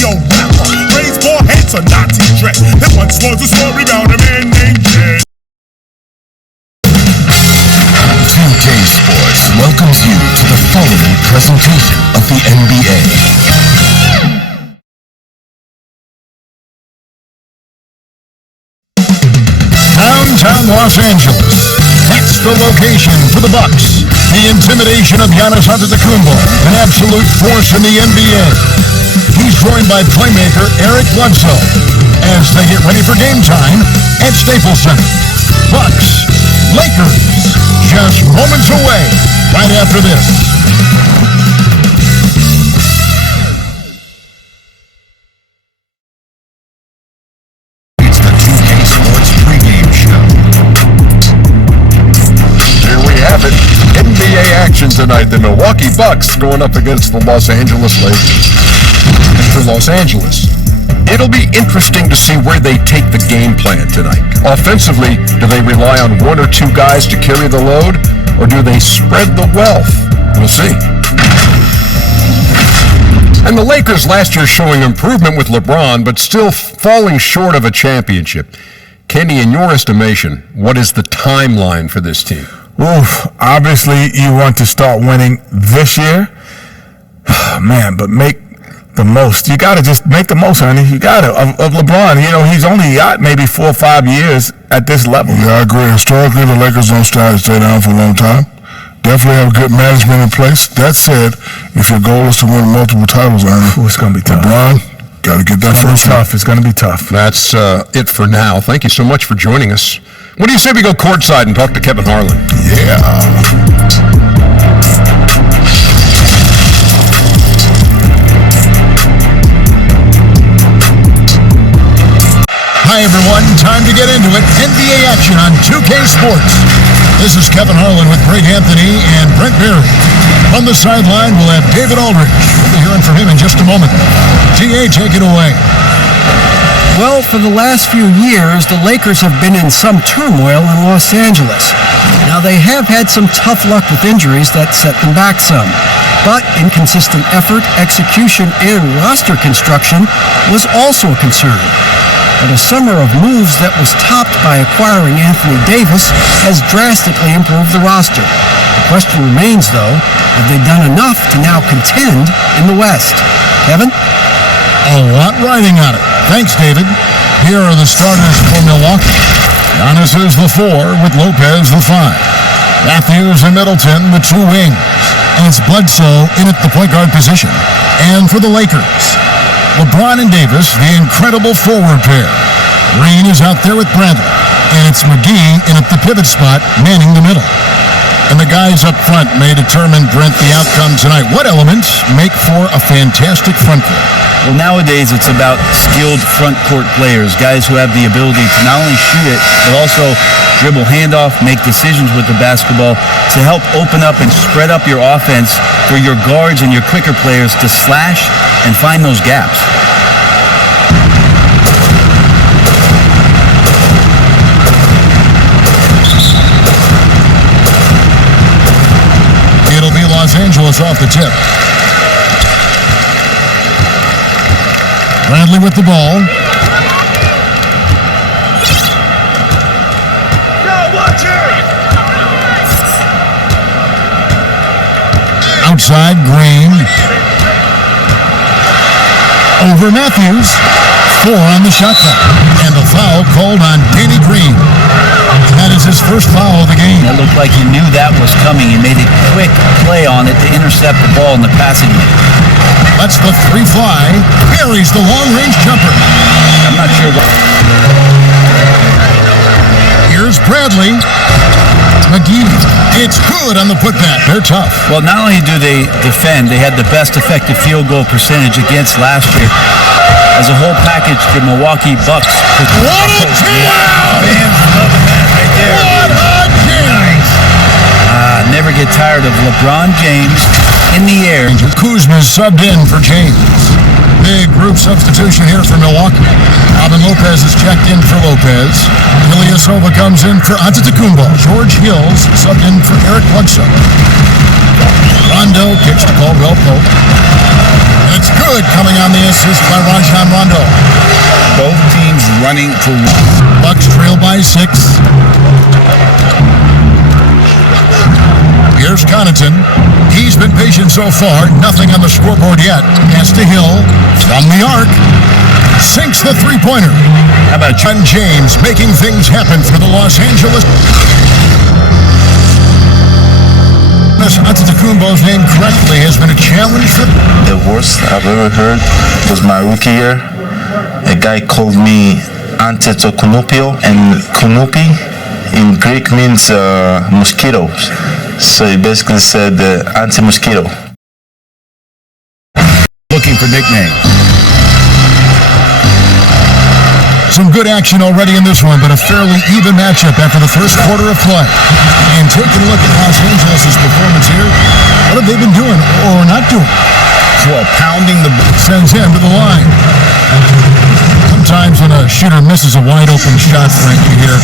radio rapper. Raise more heads, a Nazi threat. That once was a story about a man named Jed. 2K Sports welcomes you to the following presentation of the NBA. Downtown Los Angeles. That's the location for the Bucks. The intimidation of Giannis Antetokounmpo, an absolute force in the NBA. He's joined by playmaker Eric Bledsoe as they get ready for game time at Staples Center. Bucks, Lakers, just moments away right after this. Tonight, the Milwaukee Bucks going up against the Los Angeles Lakers. And for Los Angeles, it'll be interesting to see where they take the game plan tonight. Offensively, do they rely on one or two guys to carry the load, or do they spread the wealth? We'll see. And the Lakers last year showing improvement with LeBron, but still falling short of a championship. Kenny, in your estimation, what is the timeline for this team? Oof, obviously you want to start winning this year. Man, but make the most. You got to just make the most, honey. You got to. Of LeBron, you know, he's only got maybe 4 or 5 years at this level. Yeah, I agree. Historically, the Lakers don't stay down for a long time. Definitely have good management in place. That said, if your goal is to win multiple titles, it's going to be tough. LeBron, got to get that first one. It's going to be tough. That's it for now. Thank you so much for joining us. What do you say we go courtside and talk to Kevin Harlan? Yeah. Hi everyone, time to get into it. NBA action on 2K Sports. This is Kevin Harlan with Greg Anthony and Brent Berry. On the sideline, we'll have David Aldridge. We'll be hearing from him in just a moment. TA, take it away. Well, for the last few years, the Lakers have been in some turmoil in Los Angeles. Now, they have had some tough luck with injuries that set them back some. But inconsistent effort, execution, and roster construction was also a concern. But a summer of moves that was topped by acquiring Anthony Davis has drastically improved the roster. The question remains, though, have they done enough to now contend in the West? Kevin? A lot riding on it. Thanks, David. Here are the starters for Milwaukee. Giannis is the 4 with Lopez the 5. Matthews and Middleton, the 2 wings. And it's Bledsoe in at the point guard position. And for the Lakers, LeBron and Davis, the incredible forward pair. Green is out there with Bradley. And it's McGee in at the pivot spot, manning the middle. And the guys up front may determine, Brent, the outcome tonight. What elements make for a fantastic front court? Well, nowadays it's about skilled front court players, guys who have the ability to not only shoot it, but also dribble handoff, make decisions with the basketball to help open up and spread up your offense for your guards and your quicker players to slash and find those gaps. It'll be Los Angeles off the tip. Bradley with the ball. Outside, Green. Over Matthews. 4 on the shot clock. And a foul called on Danny Green. That is his first foul of the game. It looked like he knew that was coming. He made a quick play on it to intercept the ball in the passing lane. Lets the 3 fly. Buries the long-range jumper. I'm not sure what... Here's Bradley. McGee. It's good on the putback. They're tough. Well, not only do they defend, they had the best effective field goal percentage against last year. As a whole package, the Milwaukee Bucks. What a jam! Fans loving that right there. What a jam! Never get tired of LeBron James in the air. Kuzma's subbed in for James. Big group substitution here for Milwaukee. Robin Lopez is checked in for Lopez. Ilyasova comes in for Antetokounmpo. George Hills subbed in for Eric Bledsoe. Rondo kicks to Caldwell Pope. And it's good good coming on the assist by Rajon Rondo. Both teams running for Bucks trail by 6. Here's Connaughton. He's been patient so far. Nothing on the scoreboard yet. Pass to Hill from the arc. Sinks the three-pointer. How about John James making things happen for the Los Angeles? Antetokounmpo's name correctly has been a challenge for... The worst I've ever heard was my rookie year. A guy called me Antetokounmpo, and Kunupi in Greek means mosquitoes. So he basically said anti-mosquito. looking for nicknames. Some good action already in this one, but a fairly even matchup after the first quarter of play. And taking a look at Los Angeles' performance here, what have they been doing or not doing? Well, pounding the sends him to the line. Sometimes when a shooter misses a wide-open shot, Frankie, here,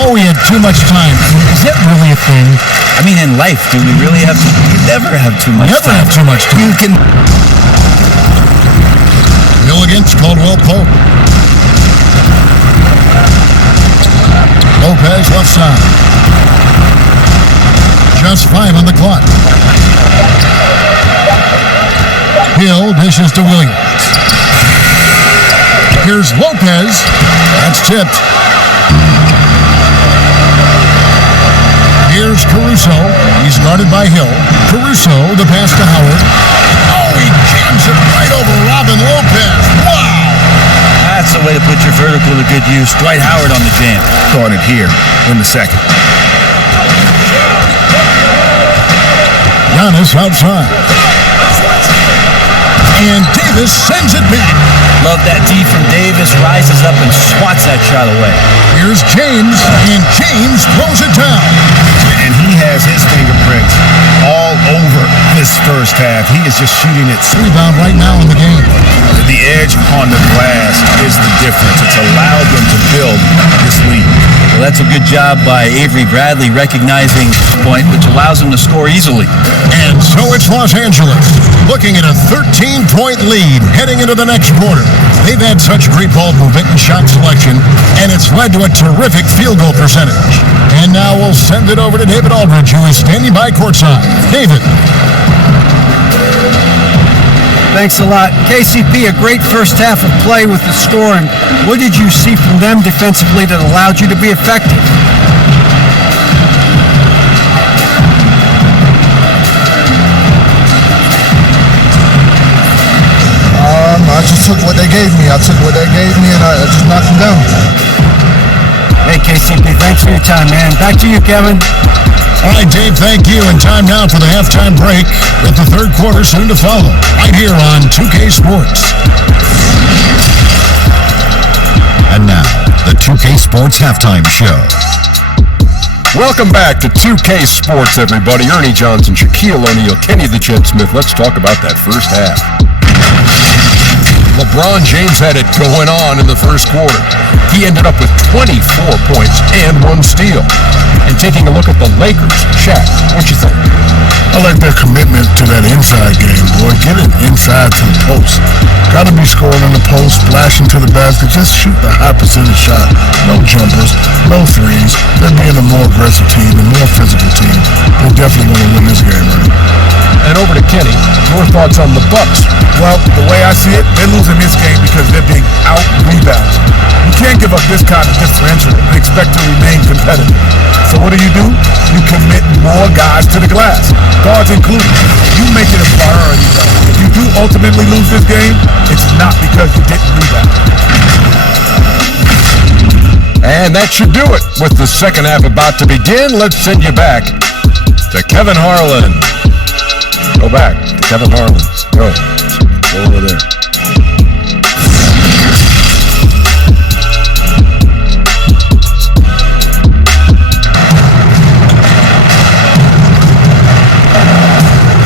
oh, he had too much time. Is that really a thing? I mean, in life, do we really have to? You never have too much Never time. have too much time. You can... Hill against Caldwell Pope. Lopez left side. Just 5 on the clock. Hill dishes to Williams. Here's Lopez. That's tipped. Here's Caruso. He's guarded by Hill. Caruso, the pass to Howard. Oh, he jams it right over Robin Lopez. Wow! That's the way to put your vertical to good use. Dwight Howard on the jam. Caught it here in the second. Giannis outside. And Davis sends it back. Love that D from Davis. Rises up and swats that shot away. Here's James, and James throws it down. And he has his fingerprints all over this first half. He is just shooting it. Rebound right now in the game. The edge on the glass is the difference. It's allowed them to build this lead. Well, that's a good job by Avery Bradley recognizing the point, which allows him to score easily. And so it's Los Angeles looking at a 13-point lead heading into the next quarter. They've had such great ball movement and shot selection, and it's led to a terrific field goal percentage. And now we'll send it over to David Aldridge, who is standing by courtside. David. Thanks a lot. KCP, a great first half of play with the scoring. What did you see from them defensively that allowed you to be effective? I just took what they gave me. I just knocked them down. Hey, KCP, thanks for your time, man. Back to you, Kevin. All right, Dave, thank you. And time now for the halftime break, with the third quarter soon to follow, right here on 2K Sports. And now, the 2K Sports Halftime Show. Welcome back to 2K Sports, everybody. Ernie Johnson, Shaquille O'Neal, Kenny the Jet Smith. Let's talk about that first half. LeBron James had it going on in the first quarter. He ended up with 24 points and 1 steal. And taking a look at the Lakers, Shaq, what you think? I like their commitment to that inside game, boy. Get it inside to the post. Got to be scoring in the post, splashing to the basket. Just shoot the high percentage shot. No jumpers, no threes. They're being a more aggressive team, a more physical team. They're definitely going to win this game, right? And over to Kenny, your thoughts on the Bucks? Well, the way I see it, they're losing this game because they're being out-rebounded. You can't give up this kind of differential and expect to remain competitive. So what do? You commit more guys to the glass, guards included. You make it a priority. If you do ultimately lose this game, it's not because you didn't rebound. And that should do it. With the second half about to begin, let's send you back to Kevin Harlan. Go back to Kevin Harlan. Go over there.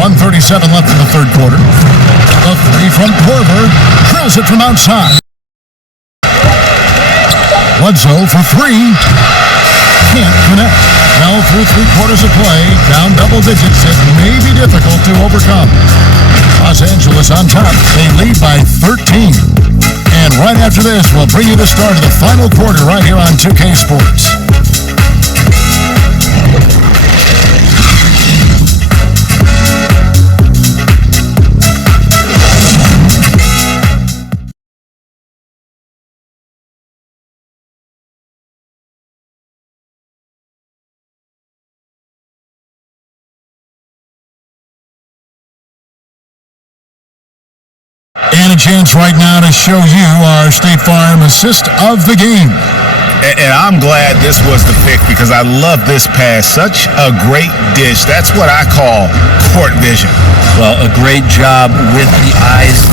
.137 left in the third quarter. The three from Korver drills it from outside. Bledsoe for 3. Can't connect. Now Well, through 3/4 of play, down double digits, it may be difficult to overcome. Los Angeles on top. They lead by 13. And right after this, we'll bring you the start of the final quarter right here on 2K Sports. And a chance right now to show you our State Farm assist of the game. And I'm glad this was the pick because I love this pass. Such a great dish. That's what I call court vision. Well, a great job with the eyes.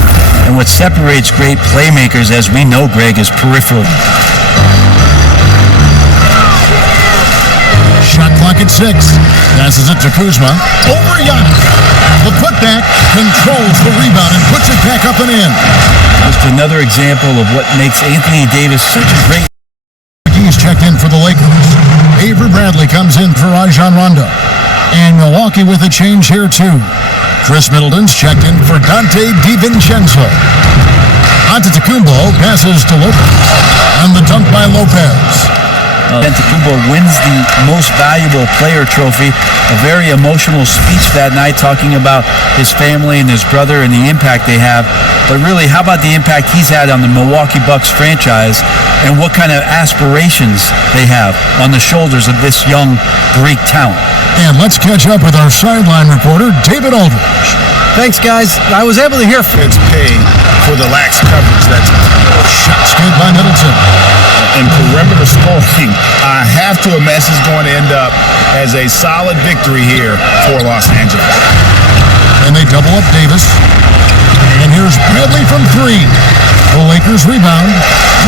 And what separates great playmakers, as we know, Greg, is peripheral. Shot clock at 6. Passes it to Kuzma. Over Yannick. The putback controls the rebound and puts it back up and in. Just another example of what makes Anthony Davis such a great... He's checked in for the Lakers. Avery Bradley comes in for Rajon Rondo. And Milwaukee with a change here too. Chris Middleton's checked in for Dante DiVincenzo. Antetokounmpo passes to Lopez. And the dunk by Lopez. Antetokounmpo wins the most valuable player trophy. A very emotional speech that night talking about his family and his brother and the impact they have. But really, how about the impact he's had on the Milwaukee Bucks franchise and what kind of aspirations they have on the shoulders of this young Greek talent? And let's catch up with our sideline reporter, David Aldridge. Thanks, guys. I was able to hear from... It's paid for the lax coverage. That's Shots good by Middleton. in perimeter scoring. I have to imagine it's going to end up as a solid victory here for Los Angeles. And they double up Davis. And here's Bradley from 3. The Lakers rebound.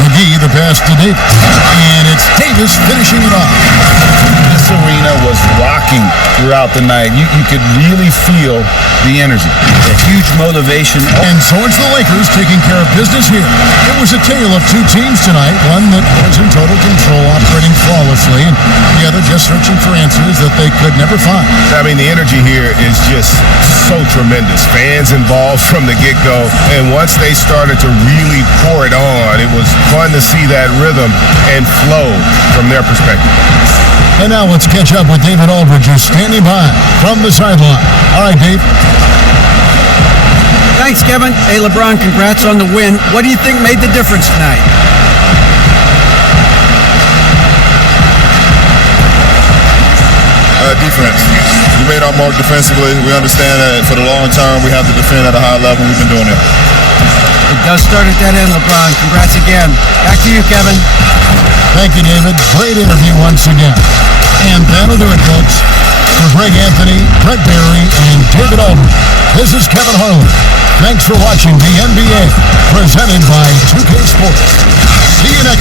McGee the pass to Davis. And it's Davis finishing it off. This arena was rocking throughout the night. You could really feel the energy. A huge motivation. And so it's the Lakers taking care of business here. It was a tale of two teams tonight. One that was in total control, operating flawlessly, and the other just searching for answers that they could never find. I mean, the energy here is just so tremendous. Fans involved from the get-go. And once they started to really pour it on, it was fun to see that rhythm and flow from their perspective. And now let's catch up with David Aldridge, who's standing by from the sideline. All right, Dave. Thanks, Kevin. Hey, LeBron, congrats on the win. What do you think made the difference tonight? Defense. We made our mark defensively. We understand that for the long term, we have to defend at a high level. We've been doing it. It does start at that end, LeBron. Congrats again. Back to you, Kevin. Thank you, David. Great interview once again. And that'll do it, folks. For Greg Anthony, Brett Barry, and David Aldridge, this is Kevin Harlan. Thanks for watching the NBA, presented by 2K Sports. See you next